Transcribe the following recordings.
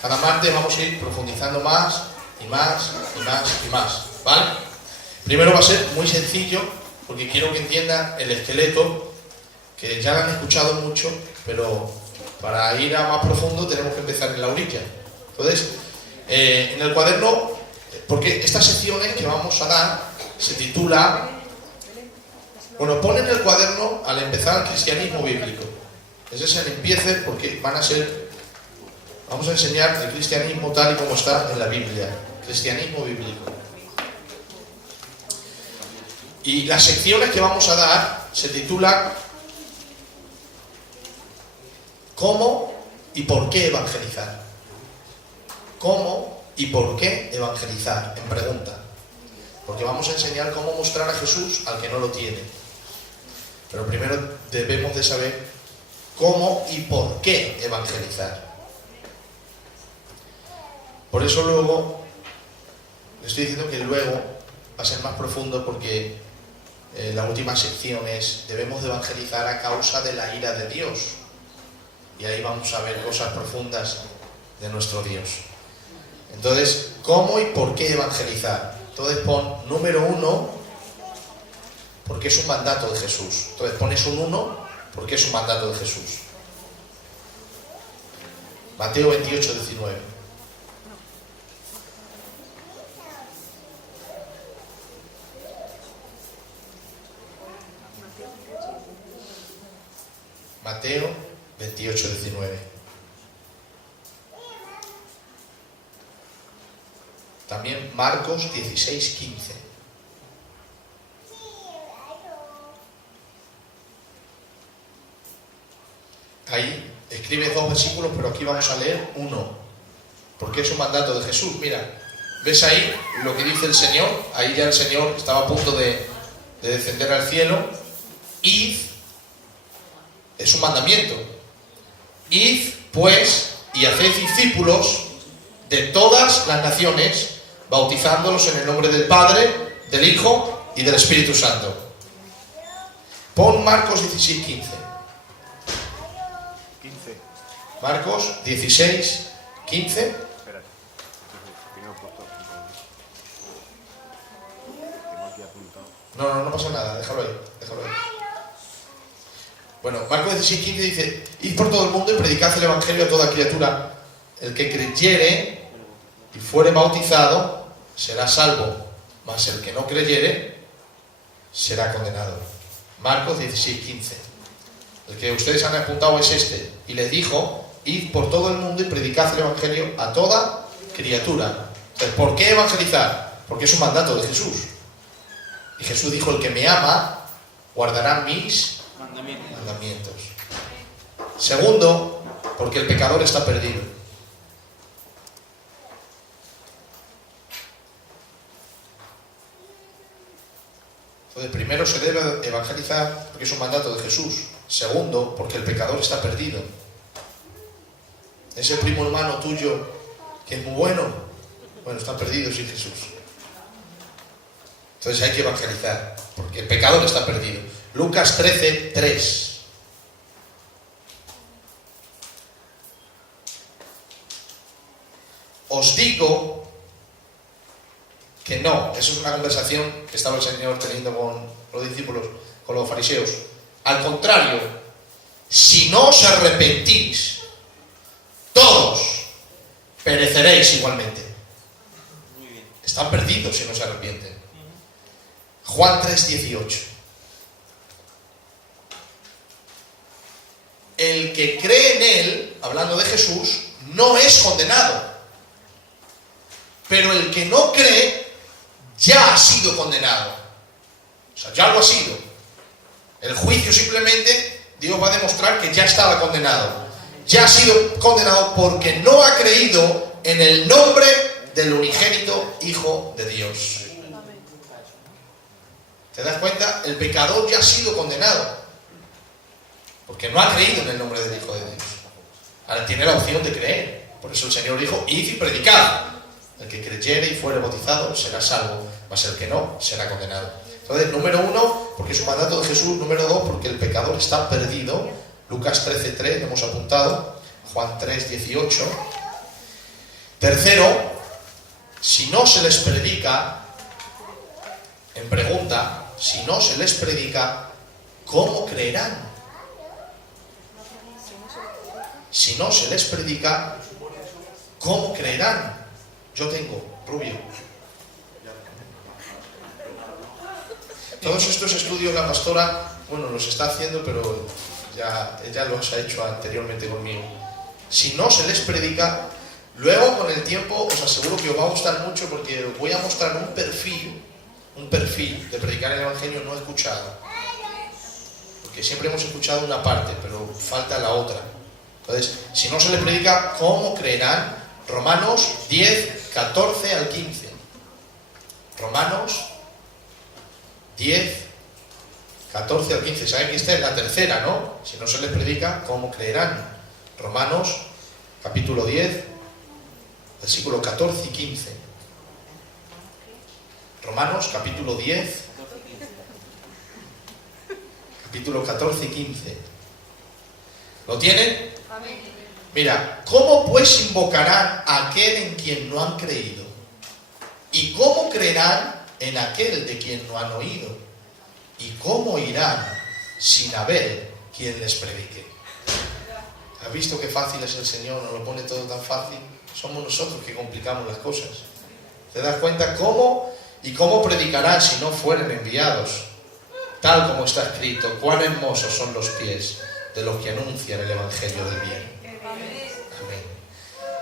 Cada martes vamos a ir profundizando más y más y más y más, ¿vale? Primero va a ser muy sencillo, porque quiero que entiendan el esqueleto, que ya lo han escuchado mucho, pero para ir a más profundo tenemos que empezar en la orilla. Entonces, en el cuaderno, porque estas secciones que vamos a dar se titula, bueno, pon en el cuaderno al empezar el cristianismo bíblico. Ese es el empiece, porque vamos a enseñar el cristianismo tal y como está en la Biblia, cristianismo bíblico. Y las secciones que vamos a dar se titulan ¿Cómo y por qué evangelizar? ¿Cómo y por qué evangelizar? En pregunta. Porque vamos a enseñar cómo mostrar a Jesús al que no lo tiene. Pero primero debemos de saber cómo y por qué evangelizar. Por eso luego, le estoy diciendo que luego va a ser más profundo, porque la última sección es debemos de evangelizar a causa de la ira de Dios. Y ahí vamos a ver cosas profundas de nuestro Dios. Entonces, ¿cómo y por qué evangelizar? Entonces pon número 1, porque es un mandato de Jesús. Entonces pones un 1, porque es un mandato de Jesús. Mateo 28, 19. Mateo 28, 19. También Marcos 16, 15. Ahí escribe 2 versículos, pero aquí vamos a leer 1, porque es un mandato de Jesús. Mira, ¿ves ahí lo que dice el Señor? Ahí ya el Señor estaba a punto de descender al cielo. Id, es un mandamiento. Id, pues, y haced discípulos de todas las naciones, bautizándolos en el nombre del Padre, del Hijo y del Espíritu Santo. Pon Marcos 16, 15. Marcos 16, 15. No pasa nada, déjalo ahí. Bueno, Marcos 16, 15 dice: id por todo el mundo y predicad el evangelio a toda criatura. El que creyere y fuere bautizado será salvo, mas el que no creyere será condenado. Marcos 16, 15. El que ustedes han apuntado es este. Y les dijo: id por todo el mundo y predicad el evangelio a toda criatura. Entonces, ¿por qué evangelizar? Porque es un mandato de Jesús. Y Jesús dijo: el que me ama guardará mis mandamientos. Segundo, porque el pecador está perdido. Entonces, primero se debe evangelizar porque es un mandato de Jesús. Segundo, porque el pecador está perdido. Ese primo hermano tuyo que es muy bueno, está perdido sin Jesús. Entonces hay que evangelizar, porque el pecador está perdido. Lucas 13, 3. Os digo que no. Eso es una conversación que estaba el Señor teniendo con los discípulos, con los fariseos. Al contrario, si no os arrepentís, todos pereceréis igualmente. Están perdidos si no se arrepienten. Juan 3, 18. El que cree en Él, hablando de Jesús, no es condenado. Pero el que no cree ya ha sido condenado. O sea, ya lo ha sido. El juicio simplemente, Dios va a demostrar que ya estaba condenado. Ya ha sido condenado porque no ha creído en el nombre del unigénito Hijo de Dios. ¿Te das cuenta? El pecador ya ha sido condenado porque no ha creído en el nombre del Hijo de Dios. Ahora tiene la opción de creer. Por eso el Señor dijo: id y predicad. El que creyere y fuere bautizado será salvo, mas el que no será condenado. Entonces, número 1, porque es un mandato de Jesús. Número 2, porque el pecador está perdido. Lucas 13, 3, lo hemos apuntado. Juan 3, 18. Tercero, si no se les predica, en pregunta, si no se les predica, ¿cómo creerán? Si no se les predica, ¿cómo creerán? Yo tengo, Rubio. Todos estos estudios la pastora, bueno, los está haciendo, pero ya los ha hecho anteriormente conmigo. Si no se les predica, luego con el tiempo os aseguro que os va a gustar mucho, porque os voy a mostrar un perfil de predicar el Evangelio no escuchado. Porque siempre hemos escuchado una parte, pero falta la otra. Entonces, si no se les predica, ¿cómo creerán? Romanos 10, 14 al 15. Romanos 10, 14 al 15. Saben que esta es la tercera, ¿no? Si no se les predica, ¿cómo creerán? Romanos, capítulo 10, versículos 14 y 15. Romanos, capítulo 10, capítulo 14 y 15. ¿Lo tienen? Mira, ¿cómo pues invocarán a aquel en quien no han creído? ¿Y cómo creerán en aquel de quien no han oído? ¿Y cómo irán sin haber quien les predique? ¿Has visto qué fácil es el Señor? Nos lo pone todo tan fácil. Somos nosotros que complicamos las cosas. ¿Te das cuenta cómo y cómo predicarán si no fueren enviados? Tal como está escrito, cuán hermosos son los pies de los que anuncian el Evangelio del bien. Amén.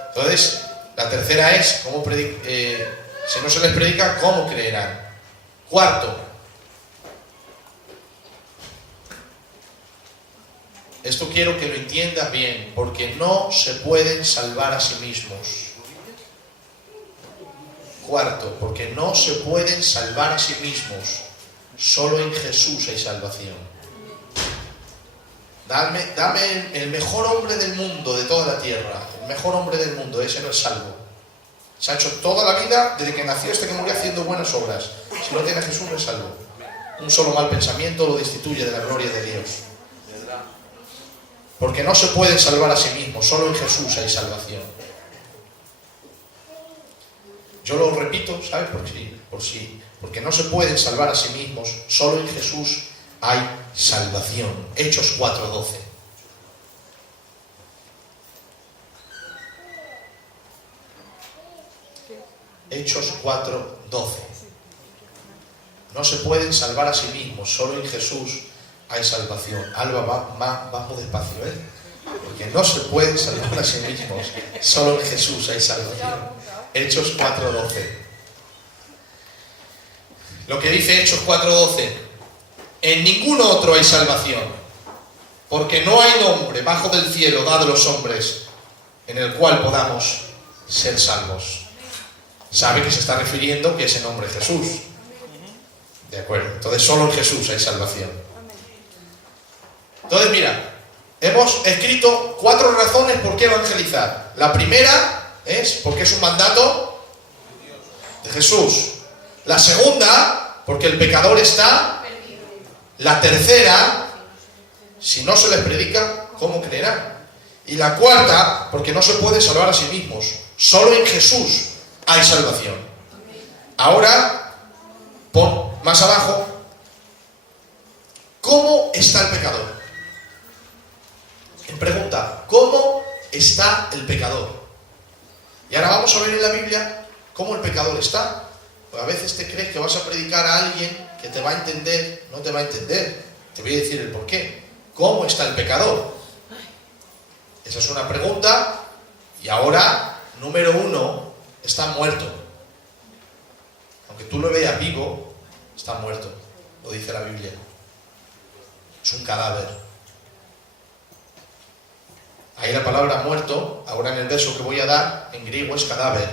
Entonces, la tercera es, si no se les predica, ¿cómo creerán? Cuarto, esto quiero que lo entiendas bien, porque no se pueden salvar a sí mismos. Cuarto, porque no se pueden salvar a sí mismos. Solo en Jesús hay salvación. Dame el mejor hombre del mundo, de toda la tierra. El mejor hombre del mundo, ese no es salvo. Se ha hecho toda la vida, desde que nació hasta que murió, haciendo buenas obras. Si no tiene a Jesús, no es salvo. Un solo mal pensamiento lo destituye de la gloria de Dios. Porque no se pueden salvar a sí mismos. Solo en Jesús hay salvación. Yo lo repito, ¿sabes? Porque no se pueden salvar a sí mismos. Solo en Jesús hay salvación. Hechos 4:12. Hechos 4:12. No se pueden salvar a sí mismos. Solo en Jesús hay salvación. Alba, vamos despacio, ¿eh? Porque no se pueden salvar a sí mismos. Solo en Jesús hay salvación. Hechos 4:12. Lo que dice Hechos 4:12. En ningún otro hay salvación, porque no hay nombre bajo del cielo dado a los hombres en el cual podamos ser salvos. Sabe que se está refiriendo que ese nombre es Jesús. De acuerdo. Entonces solo en Jesús hay salvación. Entonces mira, hemos escrito 4 razones por qué evangelizar. La primera es porque es un mandato de Jesús. La segunda, porque el pecador está. La tercera, si no se les predica, ¿cómo creerán? Y la cuarta, porque no se puede salvar a sí mismos. Solo en Jesús hay salvación. Ahora, pon más abajo, ¿cómo está el pecador? En pregunta, ¿cómo está el pecador? Y ahora vamos a ver en la Biblia cómo el pecador está. Pues a veces te crees que vas a predicar a alguien que te va a entender. No te va a entender. Te voy a decir el por qué. ¿Cómo está el pecador? Esa es una pregunta. Y ahora, número 1, está muerto. Aunque tú lo veas vivo, está muerto. Lo dice la Biblia. Es un cadáver. Ahí la palabra muerto, ahora en el verso que voy a dar, en griego es cadáver.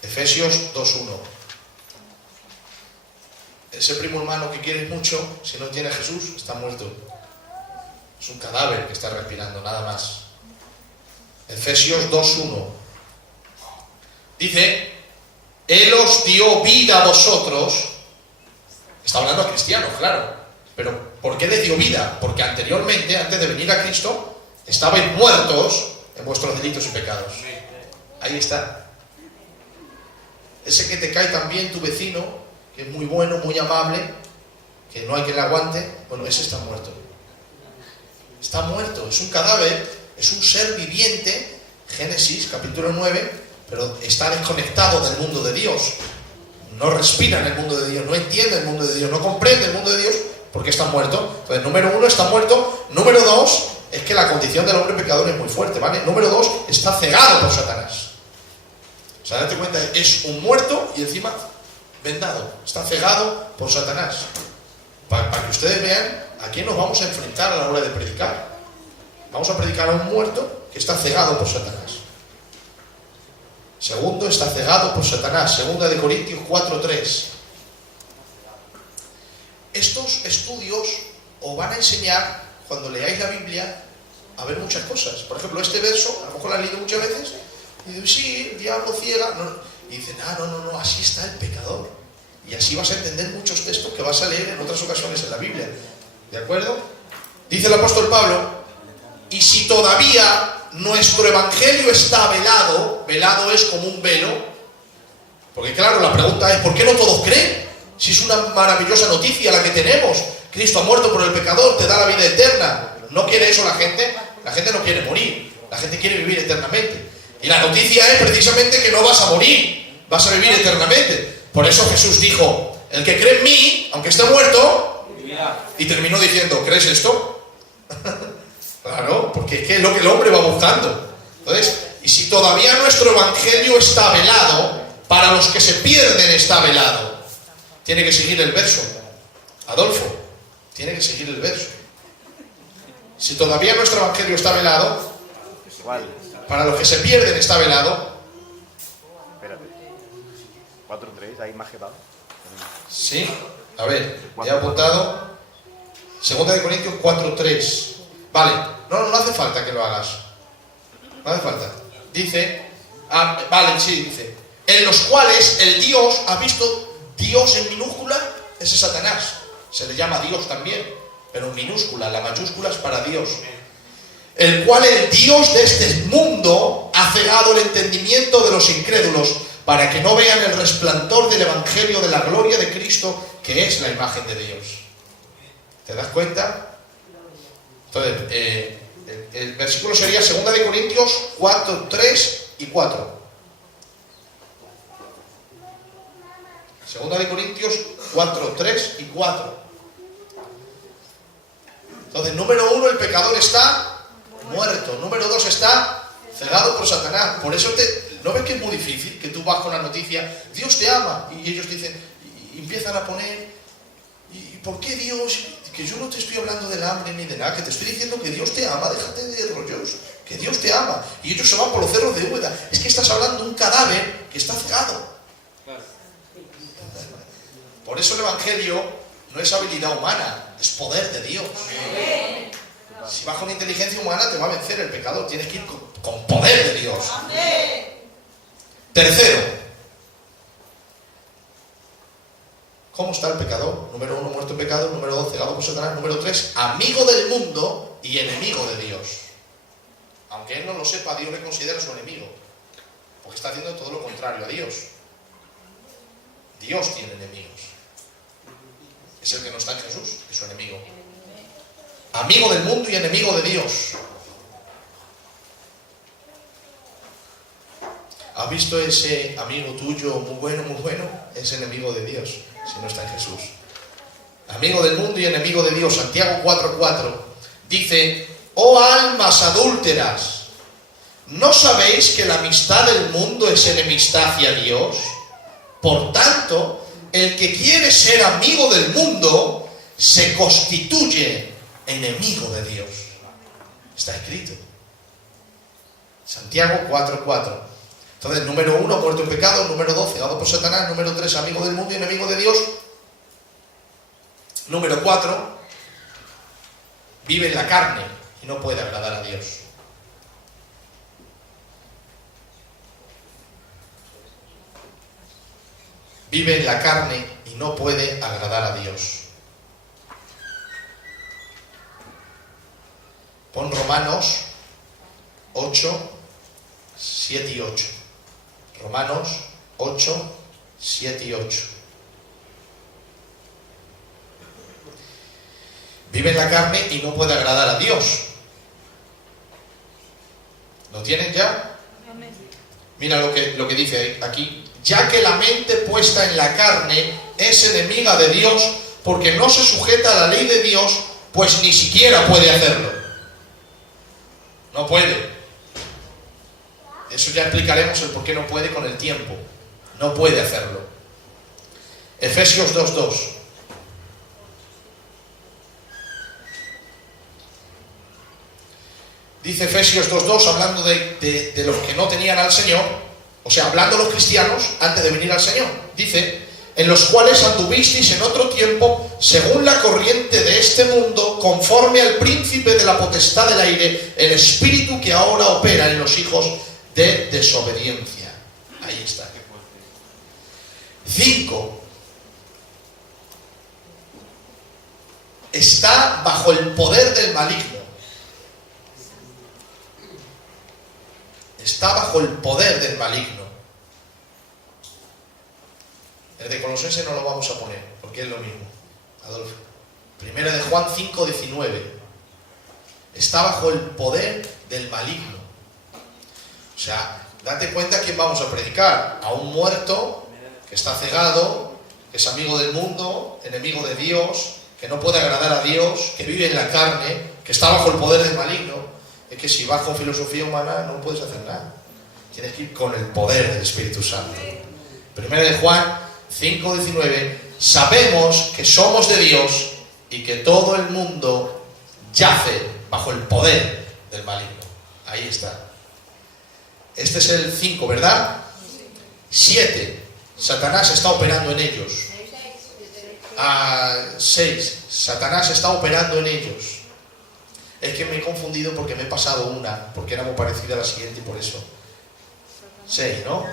Efesios 2:1. Ese primo hermano que quieres mucho, si no tiene a Jesús, está muerto. Es un cadáver que está respirando, nada más. Efesios 2:1. Dice, Él os dio vida a vosotros. Está hablando a cristianos, claro. Pero ¿por qué les dio vida? Porque anteriormente, antes de venir a Cristo, estabais muertos en vuestros delitos y pecados. Ahí está. ese que te cae también tu vecino, que es muy bueno, muy amable, que no hay quien le aguante, bueno, ese está muerto. Está muerto, es un cadáver, es un ser viviente, Génesis capítulo 9, pero está desconectado del mundo de Dios. No respira en el mundo de Dios, no entiende el mundo de Dios, no comprende el mundo de Dios porque está muerto. Entonces, número 1, está muerto. Número 2, es que la condición del hombre pecador es muy fuerte, ¿vale? Número 2, está cegado por Satanás. O sea, date cuenta, es un muerto y encima vendado. Está cegado por Satanás. Para que ustedes vean a quién nos vamos a enfrentar a la hora de predicar. Vamos a predicar a un muerto que está cegado por Satanás. Segundo, está cegado por Satanás. Segunda de Corintios 4:3. Estos estudios os van a enseñar, cuando leáis la Biblia, a ver muchas cosas. Por ejemplo, este verso, a lo mejor lo has leído muchas veces, y dices, sí, el diablo ciega. No. Y dicen, no, así está el pecador. Y así vas a entender muchos textos que vas a leer en otras ocasiones en la Biblia. ¿De acuerdo? Dice el apóstol Pablo, y si todavía nuestro evangelio está velado, velado es como un velo, porque claro, la pregunta es, ¿por qué no todos creen? Si es una maravillosa noticia la que tenemos, Cristo ha muerto por el pecador, te da la vida eterna. ¿No quiere eso la gente? La gente no quiere morir, la gente quiere vivir eternamente. Y la noticia es precisamente que no vas a morir, vas a vivir eternamente. Por eso Jesús dijo, el que cree en mí, aunque esté muerto, y terminó diciendo, ¿crees esto? Claro, porque es que es lo que el hombre va buscando. Entonces, y si todavía nuestro evangelio está velado, para los que se pierden está velado. Tiene que seguir el verso. Adolfo, tiene que seguir el verso. Si todavía nuestro evangelio está velado, para los que se pierden está velado. Espérate. 4:3, ¿hay más que dado? Sí, a ver, he apuntado. Segunda de Corintios 4:3. Vale, no hace falta que lo hagas. No hace falta. Dice, vale, sí, dice, en los cuales el Dios, ¿has visto Dios en minúscula? Ese es Satanás. Se le llama Dios también, pero en minúscula, la mayúscula es para Dios. El cual el Dios de este mundo ha cegado el entendimiento de los incrédulos, para que no vean el resplandor del evangelio de la gloria de Cristo, que es la imagen de Dios. ¿Te das cuenta? Entonces, el versículo sería 2 de Corintios 4:3 y 4. 2 de Corintios 4:3 y 4. Entonces, número 1, el pecador está muerto. Número 2, está cegado por Satanás. Por eso ¿no ves que es muy difícil que tú vas con la noticia, Dios te ama? Y ellos dicen, y empiezan a poner, ¿y por qué Dios? Que yo no te estoy hablando del hambre ni de nada, que te estoy diciendo que Dios te ama, déjate de rollos, que Dios te ama. Y ellos se van por los cerros de Úbeda. Es que estás hablando de un cadáver que está cegado. Por eso el evangelio no es habilidad humana, es poder de Dios. Si vas con inteligencia humana te va a vencer el pecador, tienes que ir con poder de Dios. Tercero, ¿cómo está el pecador? Número 1, muerto en pecado. Número 2, cegado por Satanás. Número 3, amigo del mundo y enemigo de Dios. Aunque él no lo sepa, Dios le considera su enemigo, porque está haciendo todo lo contrario a Dios. Dios tiene enemigos. Es el que no está en Jesús, es su enemigo. Amigo del mundo y enemigo de Dios. ¿Has visto ese amigo tuyo muy bueno? Es enemigo de Dios, si no está en Jesús. Amigo del mundo y enemigo de Dios. Santiago 4:4 dice, oh almas adúlteras, ¿no sabéis que la amistad del mundo es enemistad hacia Dios? Por tanto, el que quiere ser amigo del mundo se constituye enemigo de Dios. Está escrito. Santiago 4:4. Entonces, número 1, muerto en pecado. Número 2, cegado por Satanás. Número 3, amigo del mundo y enemigo de Dios. Número 4, vive en la carne y no puede agradar a Dios. Vive en la carne y no puede agradar a Dios. Pon Romanos 8, 7 y 8. Romanos 8, 7 y 8. Vive en la carne y no puede agradar a Dios. ¿Lo tienen ya? Mira lo que dice aquí. Ya que la mente puesta en la carne es enemiga de Dios, porque no se sujeta a la ley de Dios, pues ni siquiera puede hacerlo. No puede. Eso ya explicaremos el por qué no puede con el tiempo. No puede hacerlo. Efesios 2:2. Dice Efesios 2:2, hablando de los que no tenían al Señor, o sea, hablando los cristianos antes de venir al Señor. Dice, en los cuales anduvisteis en otro tiempo, según la corriente de este mundo, conforme al príncipe de la potestad del aire, el espíritu que ahora opera en los hijos de desobediencia. Ahí está. 5. Está bajo el poder del maligno. Está bajo el poder del maligno. El de Colosenses no lo vamos a poner, porque es lo mismo. Adolfo. Primera de Juan 5:19. Está bajo el poder del maligno. O sea, date cuenta a quién vamos a predicar. A un muerto que está cegado, que es amigo del mundo, enemigo de Dios, que no puede agradar a Dios, que vive en la carne, que está bajo el poder del maligno. Es que si vas con filosofía humana no puedes hacer nada. Tienes que ir con el poder del Espíritu Santo. Primera de Juan 5:19. Sabemos que somos de Dios y que todo el mundo yace bajo el poder del maligno. Ahí está. Este es el 5, ¿verdad? 7. Satanás está operando en ellos. 6. Satanás está operando en ellos. Es que me he confundido porque me he pasado una, porque era muy parecida a la siguiente y por eso. 6, ¿no?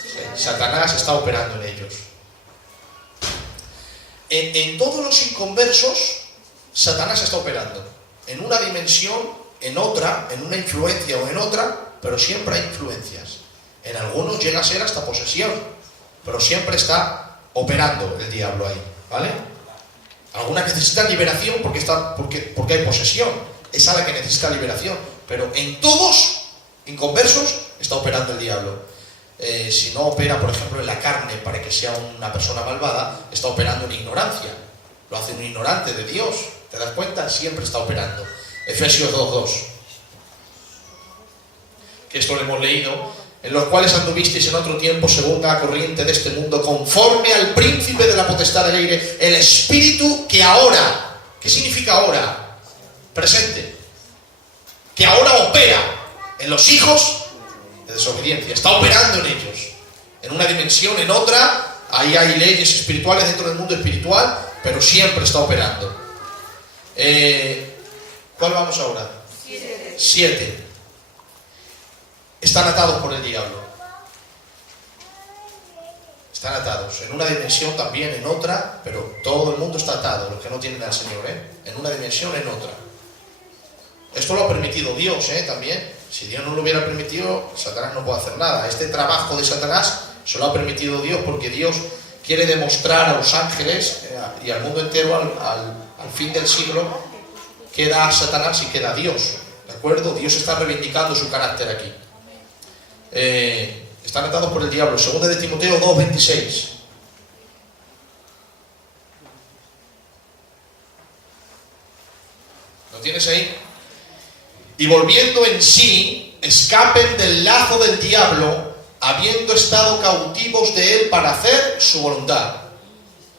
6. Satanás está operando en ellos. En todos los inconversos, Satanás está operando. En una dimensión, en otra, en una influencia o en otra, pero siempre hay influencias. En algunos llega a ser hasta posesión, pero siempre está operando el diablo ahí, ¿vale? Algunas necesitan liberación porque hay posesión. Es a la que necesita liberación. Pero en todos, inconversos, está operando el diablo. Si no opera, por ejemplo, en la carne para que sea una persona malvada, está operando en ignorancia. Lo hace un ignorante de Dios. ¿Te das cuenta? Siempre está operando. Efesios 2:2. Que esto lo hemos leído. En los cuales anduvisteis en otro tiempo según la corriente de este mundo, conforme al príncipe de la potestad del aire, el espíritu que ahora, ¿qué significa ahora? Presente. Que ahora opera en los hijos de desobediencia. Está operando en ellos. En una dimensión, en otra, ahí hay leyes espirituales dentro del mundo espiritual, pero siempre está operando. ¿Cuál vamos ahora? 7. Están atados por el diablo. Están atados. En una dimensión también, en otra, pero todo el mundo está atado, los que no tienen al Señor, En una dimensión, en otra. Esto lo ha permitido Dios, también. Si Dios no lo hubiera permitido, Satanás no puede hacer nada. Este trabajo de Satanás se lo ha permitido Dios porque Dios quiere demostrar a los ángeles y al mundo entero, al fin del siglo, queda Satanás y queda Dios. ¿De acuerdo? Dios está reivindicando su carácter aquí. Están atados por el diablo. Segunda de Timoteo 2:26. ¿Lo tienes ahí? Y volviendo en sí, escapen del lazo del diablo, habiendo estado cautivos de él para hacer su voluntad.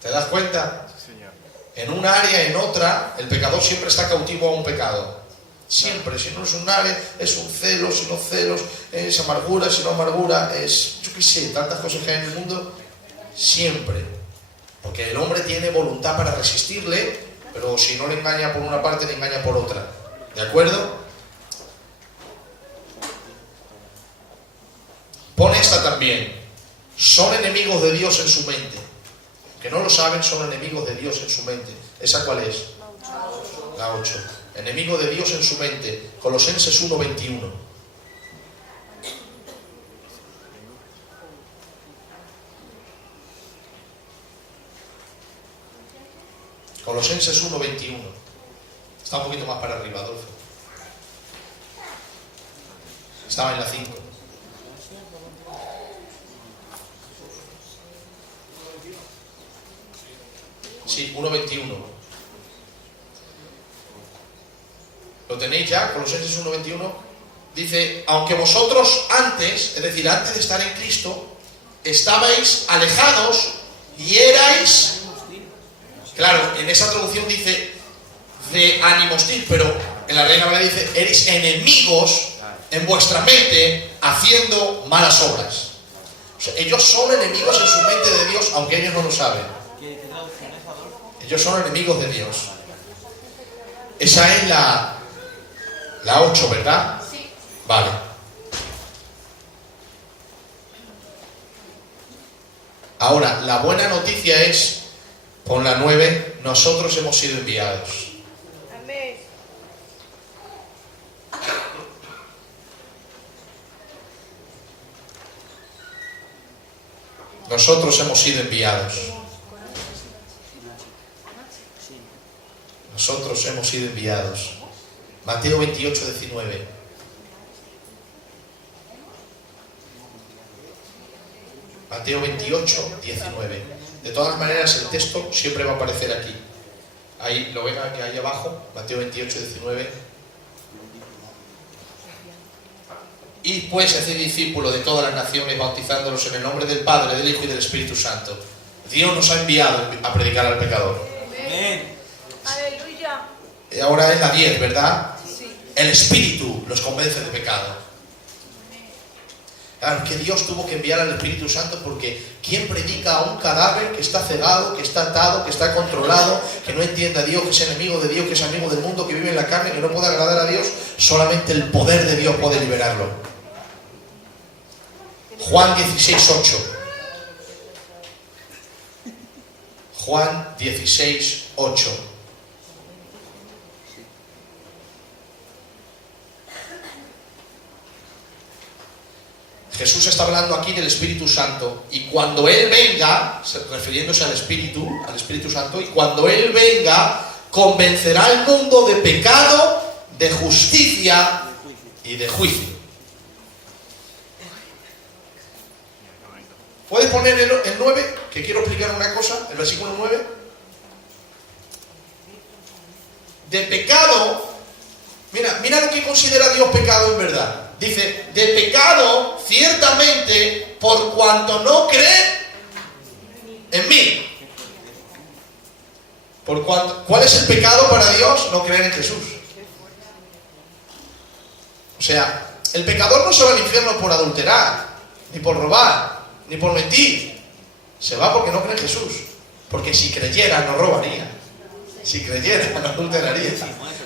¿Te das cuenta? Sí, señor. En un área, en otra, el pecador siempre está cautivo a un pecado. Siempre, si no es un área, es un celo, si no celos, es amargura, si no amargura, es, yo qué sé, tantas cosas que hay en el mundo, siempre. Porque el hombre tiene voluntad para resistirle, pero si no le engaña por una parte, le engaña por otra. ¿De acuerdo? Pone esta también. Son enemigos de Dios en su mente. Que no lo saben, son enemigos de Dios en su mente. ¿Esa cuál es? La 8. Enemigo de Dios en su mente. Colosenses 1:21. Colosenses 1:21. Está un poquito más para arriba, Adolfo. Estaba en la 5. Sí, 1:21. ¿Lo tenéis ya? Colosenses 1:21. Dice, aunque vosotros antes, es decir, antes de estar en Cristo, estabais alejados y erais, claro, en esa traducción dice de ánimo hostil, pero en la Reina Valera dice, erais enemigos en vuestra mente haciendo malas obras. O sea, ellos son enemigos en su mente de Dios, aunque ellos no lo saben. Ellos son enemigos de Dios. Esa es la 8, ¿verdad? Sí. Vale. Ahora, la buena noticia es, pon la 9, nosotros hemos sido enviados. Amén. Nosotros hemos sido enviados. Nosotros hemos sido enviados. Mateo 28:19. Mateo 28:19. De todas maneras, el texto siempre va a aparecer aquí. Ahí lo ven aquí ahí abajo, Mateo 28:19. Y pues haced discípulos de todas las naciones, bautizándolos en el nombre del Padre, del Hijo y del Espíritu Santo. Dios nos ha enviado a predicar al pecador. Amén. Aleluya. Y ahora es la 10, ¿verdad? Sí. El Espíritu los convence de pecado. Claro, que Dios tuvo que enviar al Espíritu Santo porque ¿quién predica a un cadáver que está cegado, que está atado, que está controlado, que no entiende a Dios, que es enemigo de Dios, que es amigo del mundo, que vive en la carne, que no puede agradar a Dios? Solamente el poder de Dios puede liberarlo. Juan 16:8. Juan 16:8. Jesús está hablando aquí del Espíritu Santo y cuando Él venga, refiriéndose al Espíritu Santo, y cuando Él venga, convencerá al mundo de pecado, de justicia y de juicio. ¿Puedes poner el 9? Que quiero explicar una cosa, el versículo 9. De pecado, mira lo que considera Dios pecado en verdad. Dice, de pecado, ciertamente, por cuanto no creen en mí. ¿Cuál es el pecado para Dios? No creer en Jesús. O sea, el pecador no se va al infierno por adulterar, ni por robar, ni por mentir. Se va porque no cree en Jesús. Porque si creyera, no robaría. Si creyera, no adulteraría.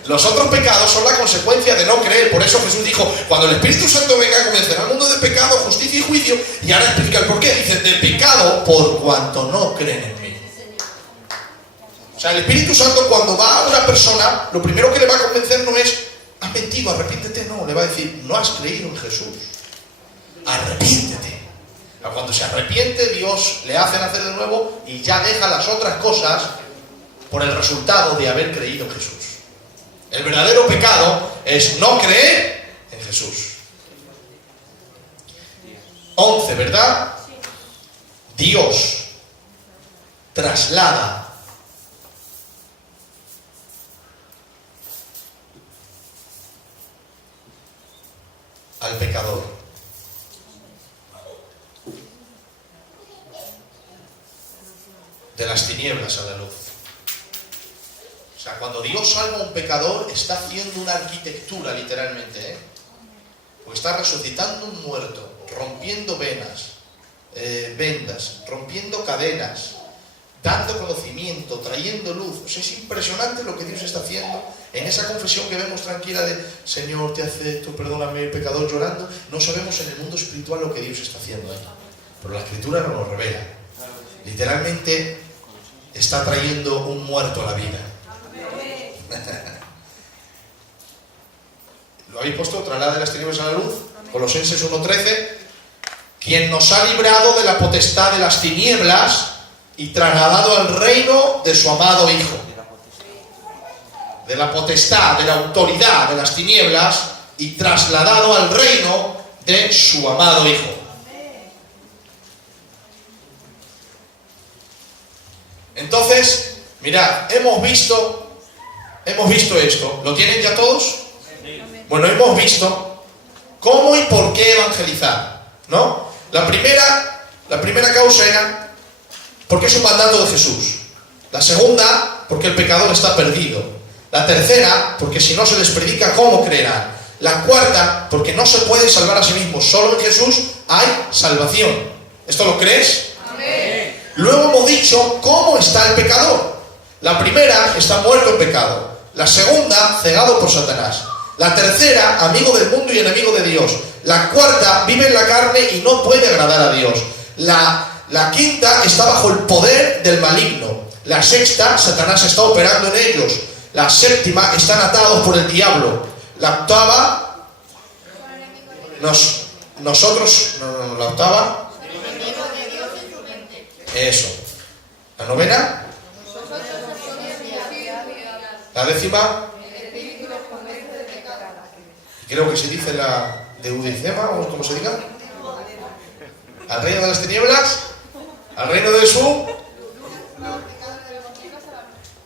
Los otros pecados son la consecuencia de no creer. Por eso Jesús dijo, cuando el Espíritu Santo venga, convencerá al mundo de pecado, justicia y juicio. Y ahora explica el porqué. Dice, de pecado por cuanto no creen en mí. O sea, el Espíritu Santo cuando va a una persona, lo primero que le va a convencer no es, has mentido, arrepiéntete. No, le va a decir, no has creído en Jesús. Arrepiéntete. Cuando se arrepiente, Dios le hace nacer de nuevo y ya deja las otras cosas por el resultado de haber creído en Jesús. El verdadero pecado es no creer en Jesús. 11, ¿verdad? Dios traslada al pecador. De las tinieblas a la luz. O sea, cuando Dios salva a un pecador, está haciendo una arquitectura, literalmente, ¿eh? Porque está resucitando un muerto, rompiendo vendas, rompiendo cadenas, dando conocimiento, trayendo luz. O sea, es impresionante lo que Dios está haciendo en esa confesión que vemos tranquila de Señor, te acepto, perdóname, pecador, llorando. No sabemos en el mundo espiritual lo que Dios está haciendo ahí, pero la Escritura nos lo revela. Literalmente está trayendo un muerto a la vida. ¿Lo habéis puesto? Traslada de las tinieblas a la luz. Colosenses 1:13. Quien nos ha librado de la potestad de las tinieblas y trasladado al reino de su amado Hijo. de la potestad, de la autoridad de las tinieblas y trasladado al reino de su amado Hijo. Entonces, mirad, hemos visto esto. ¿Lo tienen ya todos? Bueno, hemos visto cómo y por qué evangelizar, ¿no? La primera causa era porque es un mandato de Jesús. La segunda, porque el pecador está perdido. La tercera, porque si no se les predica, ¿cómo creerán? La cuarta, porque no se pueden salvar a sí mismos. Solo en Jesús hay salvación. ¿Esto lo crees? Amén. Luego hemos dicho cómo está el pecador. La primera, está muerto en pecado. La segunda, cegado por Satanás. La tercera, amigo del mundo y enemigo de Dios. La cuarta, vive en la carne y no puede agradar a Dios. La quinta, está bajo el poder del maligno. La sexta, Satanás está operando en ellos. La séptima, están atados por el diablo. La octava, la octava, eso. La novena, la décima, creo que se dice la deudicema, o como se diga, al reino de las tinieblas, al reino de su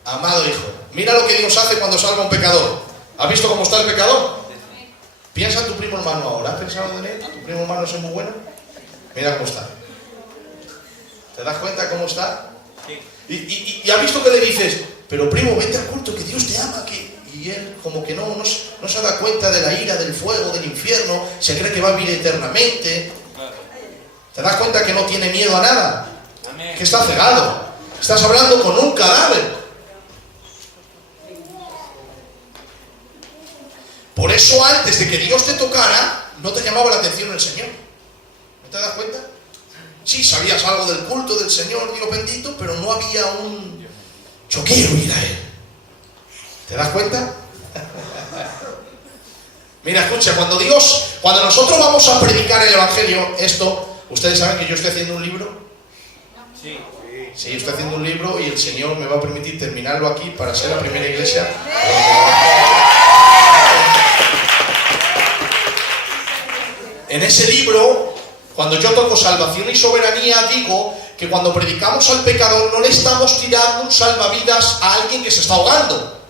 amado Hijo. Mira lo que Dios hace cuando salva a un pecador. ¿Has visto cómo está el pecador? Piensa en tu primo hermano ahora. ¿Has pensado en él? ¿Tu primo hermano es muy bueno? Mira cómo está. ¿Te das cuenta cómo está? Y has visto que le dices, pero primo, vete al culto, que Dios te ama, y él como que no se da cuenta de la ira, del fuego, del infierno, se cree que va a vivir eternamente. ¿Te das cuenta que no tiene miedo a nada? Que está cegado. Estás hablando con un cadáver. Por eso antes de que Dios te tocara, no te llamaba la atención el Señor. ¿No te das cuenta? Sí, sabías algo del culto del Señor, Dios bendito, pero no había un... Yo quiero ir a Él. ¿Te das cuenta? Mira, escucha, cuando nosotros vamos a predicar el Evangelio, ustedes saben que yo estoy haciendo un libro. Sí, estoy haciendo un libro y el Señor me va a permitir terminarlo aquí para ser la primera iglesia. En ese libro, cuando yo toco salvación y soberanía, digo que cuando predicamos al pecador no le estamos tirando un salvavidas a alguien que se está ahogando.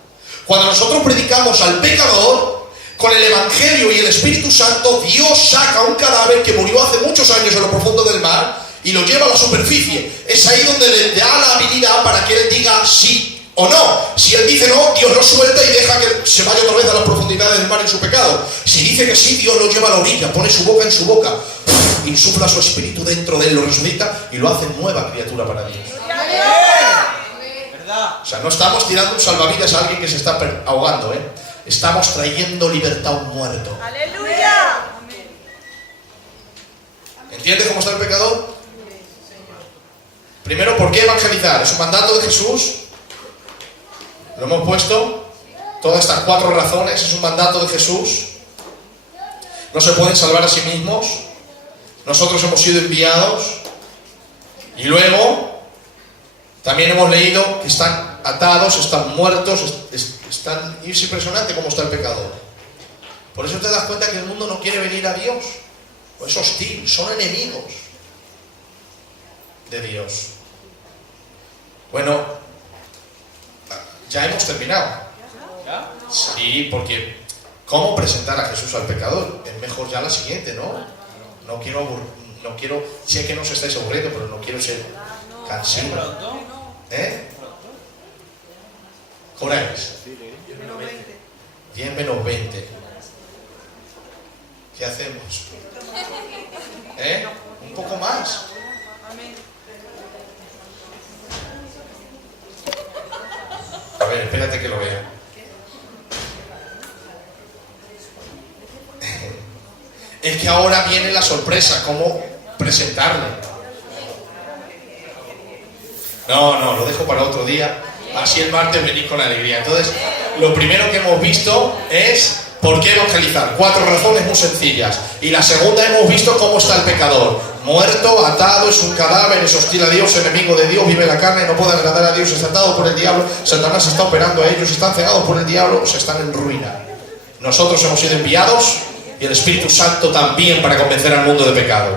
Cuando nosotros predicamos al pecador, con el Evangelio y el Espíritu Santo, Dios saca un cadáver que murió hace muchos años en lo profundo del mar y lo lleva a la superficie. Es ahí donde le da la habilidad para que él diga sí o no. Si él dice no, Dios lo suelta y deja que se vaya otra vez a las profundidades del mar en su pecado. Si dice que sí, Dios lo lleva a la orilla, pone su boca en su boca, insufla su espíritu dentro de él, lo resucita y lo hace nueva criatura para Dios. O sea, no estamos tirando un salvavidas a alguien que se está ahogando, estamos trayendo libertad a un muerto. ¡Aleluya! ¿Entiendes cómo está el pecador? Primero, ¿por qué evangelizar? Es un mandato de Jesús. Lo hemos puesto. Todas estas 4 razones es un mandato de Jesús. No se pueden salvar a sí mismos. Nosotros hemos sido enviados. Y luego también hemos leído que están atados, están muertos, es impresionante cómo está el pecador. Por eso te das cuenta que el mundo no quiere venir a Dios. Es hostil, son enemigos de Dios. Bueno, ya hemos terminado. Sí, porque ¿cómo presentar a Jesús al pecador? Es mejor ya la siguiente, ¿no? No quiero, sé que no os estáis aburriendo, pero no quiero ser cansino. ¿Qué hora es? 10 menos 20. ¿Qué hacemos? Un poco más. A ver, espérate que lo vea. Es que ahora viene la sorpresa, cómo presentarle. No, lo dejo para otro día. Así el martes venís con alegría. Entonces, lo primero que hemos visto es ¿por qué evangelizar? 4 razones muy sencillas. Y la segunda hemos visto cómo está el pecador. muerto, atado, es un cadáver, es hostil a Dios, enemigo de Dios, vive en la carne, no puede agradar a Dios, está atado por el diablo, Satanás está operando a ellos, están cegados por el diablo, se están en ruina. Nosotros hemos sido enviados y el Espíritu Santo también para convencer al mundo de pecado.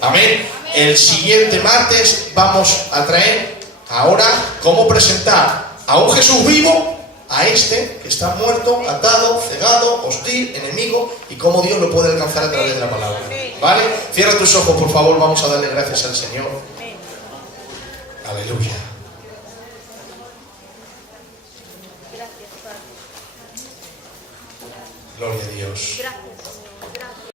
Amén. El siguiente martes vamos a traer ahora cómo presentar a un Jesús vivo, a este que está muerto, atado, cegado, hostil, enemigo, y cómo Dios lo puede alcanzar a través de la palabra. ¿Vale? Cierra tus ojos, por favor, vamos a darle gracias al Señor. Aleluya. Gloria a Dios. Gracias.